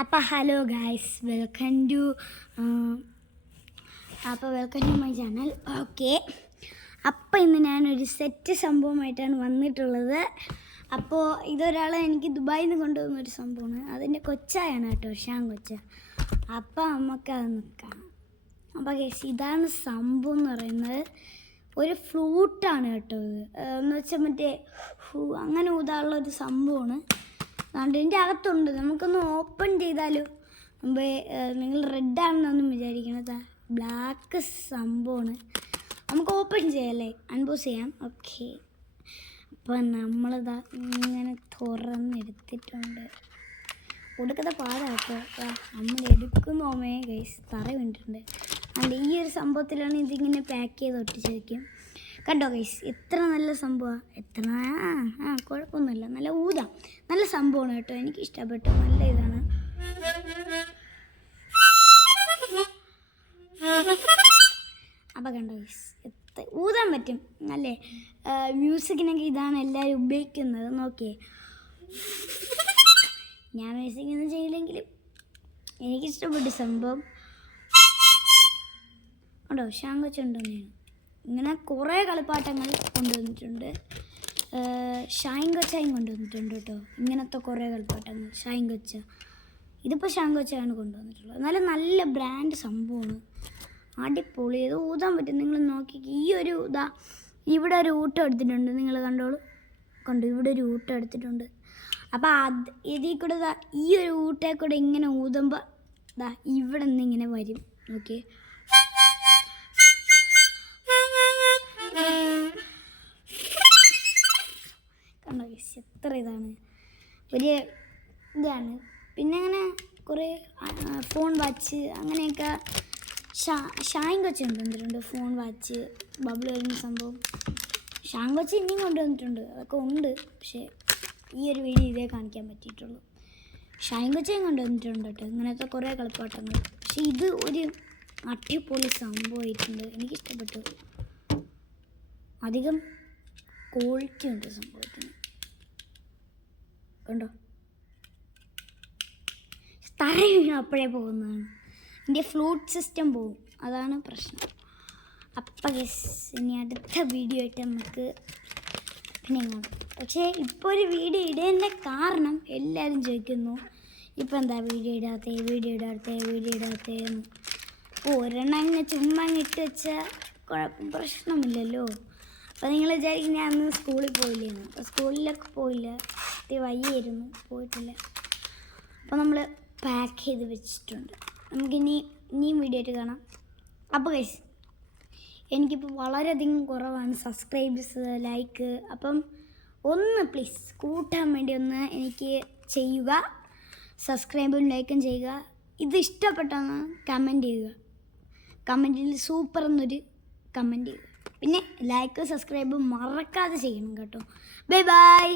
അപ്പോൾ hello guys, welcome to my channel. Okay, അപ്പോൾ ഇന്ന് ഞാനൊരു സെറ്റ് സംഭവമായിട്ടാണ് വന്നിട്ടുള്ളത്. അപ്പോൾ ഇതൊരാൾ എനിക്ക് ദുബായിൽ നിന്ന് കൊണ്ടുവന്നൊരു സംഭവമാണ്. അതിൻ്റെ കൊച്ചായാണ് കേട്ടോ, ഷാൻ കൊച്ച. അപ്പോൾ നമുക്കത് നിൽക്കാം. അപ്പോൾ ഗൈസ്, ഇതാണ് സംഭവം എന്ന് പറയുന്നത്. ഒരു ഫ്ലൂട്ടാണ് കേട്ടോ ഇത്. എന്ന് വെച്ചാൽ മറ്റേ അങ്ങനെ ഊതാനുള്ള ഒരു സംഭവമാണ്. അതുകൊണ്ട് ഇതിൻ്റെ അകത്തുണ്ട്. നമുക്കൊന്ന് ഓപ്പൺ ചെയ്താലോ? മുമ്പേ നിങ്ങൾ റെഡാണെന്നൊന്നും വിചാരിക്കണത്, ബ്ലാക്ക് സംഭവമാണ്. നമുക്ക് ഓപ്പൺ ചെയ്യാമല്ലേ, അൺബോക്സ് ചെയ്യാം. ഓക്കെ, അപ്പോൾ നമ്മളിതാ ഇങ്ങനെ തുറന്നെടുത്തിട്ടുണ്ട്. കൊടുക്കുന്ന പാടാട്ടോ, നമ്മൾ എടുക്കുന്നോമേ ഗൈസ്, തറ വീണിട്ടുണ്ട്. അതുകൊണ്ട് ഈ ഒരു സംഭവത്തിലാണ് ഇതിങ്ങനെ പാക്ക് ചെയ്ത് ഒട്ടിച്ചിരിക്കും. കണ്ടോ ഗൈസ്, എത്ര നല്ല സംഭവമാണ്. എത്ര കുഴപ്പമൊന്നുമില്ല, നല്ല ഊതാം, നല്ല സംഭവമാണ് കേട്ടോ. എനിക്ക് ഇഷ്ടപ്പെട്ടു, നല്ല ഇതാണ്. അപ്പോൾ കണ്ടോ ഗൈസ്, എത്ര ഊതാൻ പറ്റും, നല്ല മ്യൂസിക്കിനൊക്കെ ഇതാണ് എല്ലാവരും ഉപയോഗിക്കുന്നത്. നോക്കിയേ, ഞാൻ മ്യൂസിക്കൊന്നും ചെയ്യില്ലെങ്കിലും എനിക്കിഷ്ടപ്പെട്ടു സംഭവം. ഉണ്ടോ, ഷാൻ കൊച്ചുണ്ടെന്നാണ്. ഇങ്ങനെ കുറേ കളിപ്പാട്ടങ്ങൾ കൊണ്ടുവന്നിട്ടുണ്ട്. ഷൈൻ കൊച്ചായും കൊണ്ടുവന്നിട്ടുണ്ട് കേട്ടോ, ഇങ്ങനത്തെ കുറേ കളിപ്പാട്ടങ്ങൾ. ഷൈൻ കൊച്ച, ഇതിപ്പോൾ ഷാൻ കൊച്ചാണ് കൊണ്ടുവന്നിട്ടുള്ളത്. എന്നാലും നല്ല ബ്രാൻഡ് സംഭവമാണ്, അടിപൊളി. ഇത് ഊതാൻ പറ്റും. നിങ്ങൾ നോക്കി, ഈ ഒരു ഇവിടെ ഒരു ഊട്ടം എടുത്തിട്ടുണ്ട്, നിങ്ങൾ കണ്ടോളൂ. ഇവിടെ ഒരു ഊട്ടം എടുത്തിട്ടുണ്ട്. അപ്പോൾ ഇതിൽ കൂടെ ഈ ഒരു ഊട്ടയിൽ കൂടെ ഇങ്ങനെ ഊതുമ്പോൾ ഇവിടെ നിന്ന് ഇങ്ങനെ വരും. ഓക്കെ, കണ്ടോ എത്ര ഇതാണ്, ഒരു ഇതാണ്. പിന്നെ അങ്ങനെ കുറേ ഫോൺ വാച്ച് അങ്ങനെയൊക്കെ ഷാൻ കൊച്ച് കൊണ്ടുവന്നിട്ടുണ്ട്. ഫോൺ വാച്ച്, ബബിൾ വരുന്ന സംഭവം ഷാൻ കൊച്ച് ഇനിയും കൊണ്ടുവന്നിട്ടുണ്ട്. അതൊക്കെ ഉണ്ട്, പക്ഷേ ഈ ഒരു വീഡിയോ ഇതേ കാണിക്കാൻ പറ്റിയിട്ടുള്ളൂ. ഷാൻ കൊച്ചയും കൊണ്ടുവന്നിട്ടുണ്ട് കേട്ടോ, ഇങ്ങനത്തെ കുറേ കളിപ്പാട്ടങ്ങൾ. പക്ഷേ ഇത് ഒരു അടിപൊളി സംഭവമായിട്ടുണ്ട്, എനിക്കിഷ്ടപ്പെട്ടു. അധികം ക്വാളിറ്റി ഉണ്ട് സംഭവത്തിന്. കണ്ടോ, തറ വീണ അപ്പോഴേ പോകുന്നതാണ്. എൻ്റെ ഫ്ലൂട്ട് സിസ്റ്റം പോകും, അതാണ് പ്രശ്നം. അപ്പം ഇനി അടുത്ത വീഡിയോ ആയിട്ട് നമുക്ക് പിന്നെ കാണാം. പക്ഷേ ഇപ്പോൾ ഒരു വീഡിയോ ഇടേണ്ട കാരണം എല്ലാവരും ചോദിക്കുന്നു, ഇപ്പം എന്താ വീഡിയോ ഇടാത്തേന്ന്. ഒരെണ്ണം ചുമ്മാ ഇട്ട് വെച്ചാൽ പ്രശ്നമില്ലല്ലോ. അപ്പോൾ നിങ്ങൾ വിചാരിക്കും ഞാൻ അന്ന് സ്കൂളിൽ പോയില്ലേന്ന്. അപ്പോൾ സ്കൂളിലൊക്കെ പോയില്ല, വയ്യായിരുന്നു, പോയിട്ടില്ല. അപ്പോൾ നമ്മൾ പാക്ക് ചെയ്ത് വെച്ചിട്ടുണ്ട്. ഇനിയും വീഡിയോ ആയിട്ട് കാണാം. അപ്പോൾ ഗൈസ്, എനിക്കിപ്പോൾ വളരെയധികം കുറവാണ് സബ്സ്ക്രൈബേഴ്സ്, ലൈക്ക്. അപ്പം ഒന്ന് പ്ലീസ് കൂട്ടാൻ വേണ്ടി ഒന്ന് എനിക്ക് ചെയ്യുക, സബ്സ്ക്രൈബും ലൈക്കും ചെയ്യുക. ഇത് ഇഷ്ടപ്പെട്ടെന്ന് കമൻറ്റ് ചെയ്യുക, കമൻറ്റിൽ സൂപ്പർ എന്നൊരു കമൻറ്റ് ചെയ്യുക. പിന്നെ ലൈക്ക് സബ്സ്ക്രൈബ് മറക്കാതെ ചെയ്യണം കേട്ടോ. Bye bye.